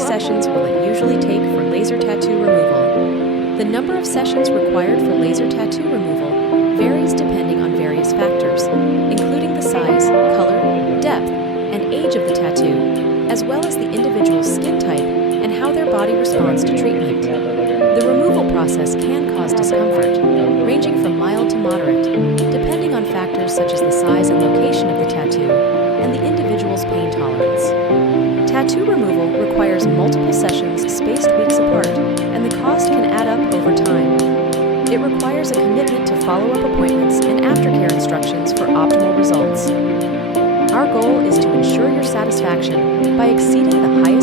sessions will it usually take for laser tattoo removal? The number of sessions required for laser tattoo removal varies depending on various factors, including the size, color, depth, and age of the tattoo, as well as the individual's skin type and how their body responds to treatment. The removal process can cause discomfort, ranging from mild to moderate, depending on factors such as the size and location of the tattoo and the individual's pain tolerance. Tattoo removal requires multiple sessions spaced weeks apart, and the cost can add up over time. It requires a commitment to follow-up appointments and aftercare instructions for optimal results. Our goal is to ensure your satisfaction by exceeding the highest